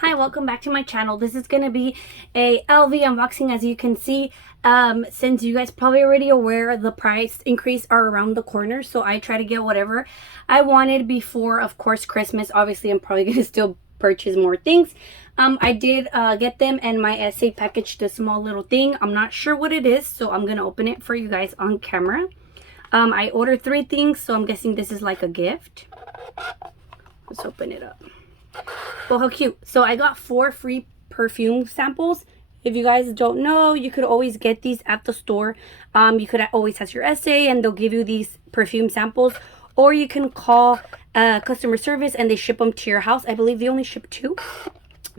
Hi, welcome back to my channel. This is going to be a LV unboxing. As you can see, since you guys probably already aware, the price increase are around the corner, so I try to get whatever I wanted before, of course, Christmas. Obviously, I'm probably going to still purchase more things. I did get them, and my essay packaged a small little thing. I'm not sure what it is, so I'm going to open it for you guys on camera. I ordered 3 things, so I'm guessing this is like a gift. Let's open it up. Well, how cute. So I got 4 free perfume samples. If you guys don't know, you could always get these at the store. You could always ask your essay and they'll give you these perfume samples, or you can call customer service and they ship them to your house. I believe they only ship 2,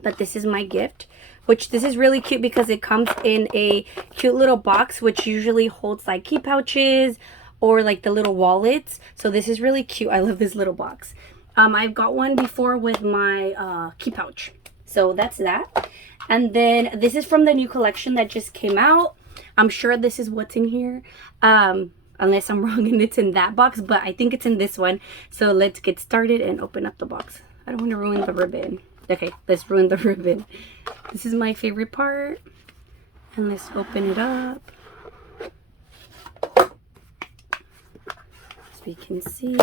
but this is my gift, which this is really cute because it comes in a cute little box, which usually holds like key pouches or like the little wallets. So this is really cute. I love this little box. I've got one before with my key pouch. So that's that. And then this is from the new collection that just came out. I'm sure this is what's in here. Unless I'm wrong and it's in that box, but I think it's in this one. So let's get started and open up the box. I don't want to ruin the ribbon. Okay, let's ruin the ribbon. This is my favorite part. And let's open it up. So you can see.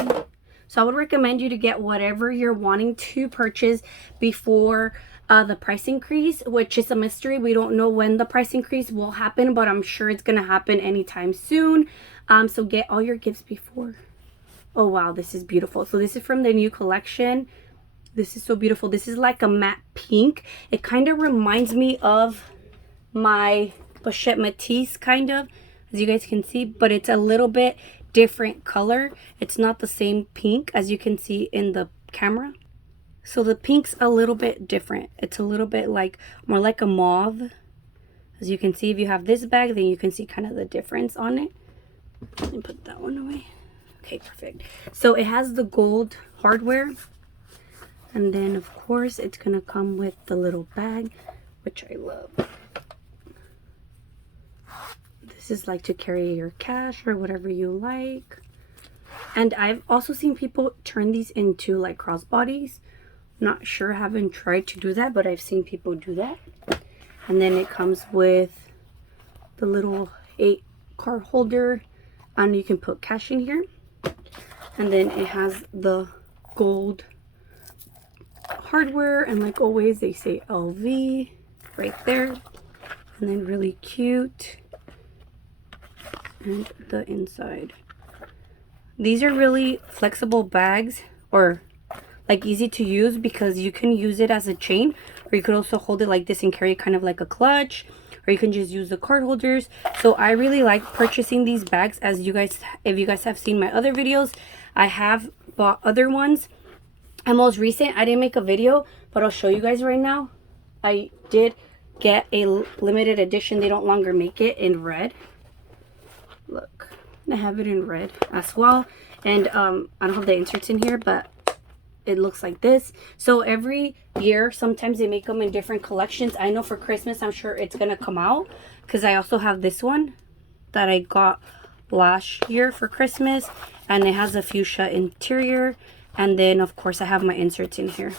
So I would recommend you to get whatever you're wanting to purchase before the price increase, which is a mystery. We don't know when the price increase will happen, but I'm sure it's going to happen anytime soon. So get all your gifts before. Oh, wow, this is beautiful. So this is from the new collection. This is so beautiful. This is like a matte pink. It kind of reminds me of my Pochette Matisse, kind of, as you guys can see, but it's a little bit different color. It's not the same pink as you can see in the camera. So the pink's a little bit different. It's a little bit like more like a mauve. As you can see, if you have this bag, then you can see kind of the difference on it. And put that one away. Okay, perfect. So it has the gold hardware, and then of course it's gonna come with the little bag, which I love. This is like to carry your cash or whatever you like. And I've also seen people turn these into like crossbodies. Not sure, haven't tried to do that, but I've seen people do that. And then it comes with the little 8 card holder, and you can put cash in here. And then it has the gold hardware, and like always they say LV right there. And then really cute. And the inside. These are really flexible bags, or like easy to use, because you can use it as a chain, or you could also hold it like this and carry it kind of like a clutch, or you can just use the card holders. So I really like purchasing these bags. As you guys, if you guys have seen my other videos, I have bought other ones. And most recent, I didn't make a video, but I'll show you guys right now. I did get a limited edition. They don't longer make it in red. Look, I have it in red as well. And I don't have the inserts in here, but it looks like this. So every year, sometimes they make them in different collections. I know for Christmas, I'm sure it's gonna come out, because I also have this one that I got last year for Christmas, and it has a fuchsia interior. And then of course I have my inserts in here.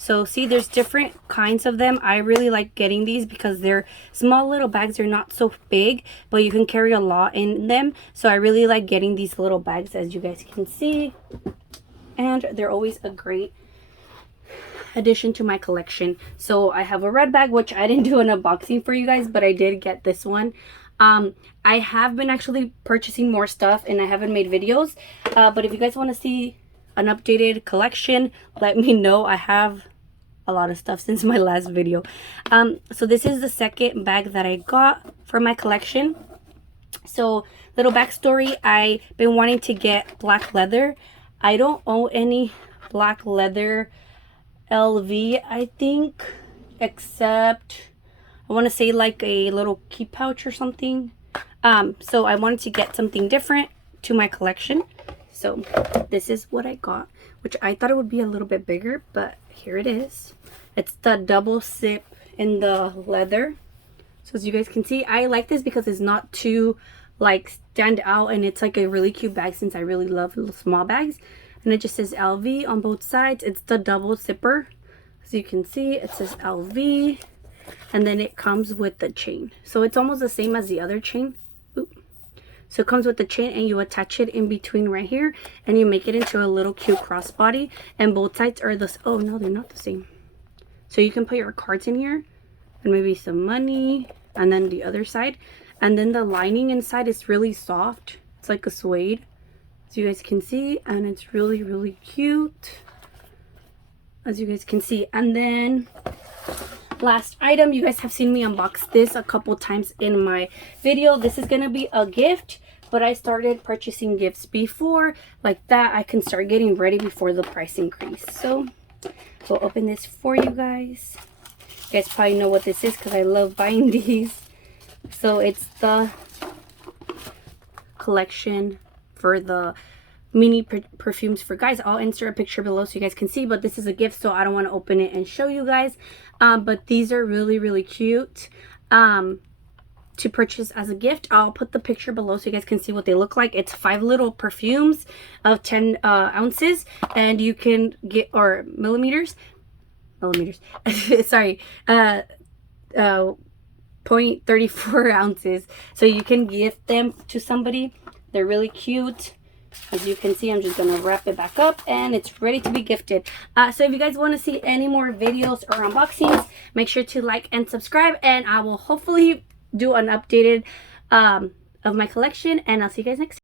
So see, there's different kinds of them. I really like getting these because they're small little bags. They're not so big, but you can carry a lot in them. So I really like getting these little bags, as you guys can see. And they're always a great addition to my collection. So I have a red bag, which I didn't do an unboxing for you guys, but I did get this one. I have been actually purchasing more stuff and I haven't made videos. But if you guys want to see an updated collection, let me know. I have a lot of stuff since my last video. So this is the second bag that I got for my collection. So little backstory, I've been wanting to get black leather. I don't own any black leather LV, I think, except I want to say like a little key pouch or something. So I wanted to get something different to my collection. So this is what I got, which I thought it would be a little bit bigger, but here it is. It's the double zip in the leather. So as you guys can see, I like this because it's not too like stand out, and it's like a really cute bag since I really love little small bags. And it just says LV on both sides. It's the double zipper. As you can see, it says LV, and then it comes with the chain. So it's almost the same as the other chain. Oop. So it comes with the chain, and you attach it in between right here, and you make it into a little cute crossbody. And both sides are this. Oh no, they're not the same. So you can put your cards in here, and maybe some money, and then the other side. And then the lining inside is really soft. It's like a suede, as you guys can see, and it's really, really cute, as you guys can see. And then last item, you guys have seen me unbox this a couple times in my video. This is gonna be a gift, but I started purchasing gifts before, like that I can start getting ready before the price increase. So we'll open this for you guys. You guys probably know what this is because I love buying these. So it's the collection for the mini perfumes for guys. I'll insert a picture below so you guys can see, but this is a gift, so I don't want to open it and show you guys. But these are really, really cute to purchase as a gift. I'll put the picture below so you guys can see what they look like. It's 5 little perfumes of 10 ounces, and you can get, or millimeters sorry, 0.34 ounces, so you can gift them to somebody. They're really cute. As you can see, I'm just gonna wrap it back up, and it's ready to be gifted. So if you guys want to see any more videos or unboxings, make sure to like and subscribe, and I will hopefully do an updated of my collection, and I'll see you guys next time.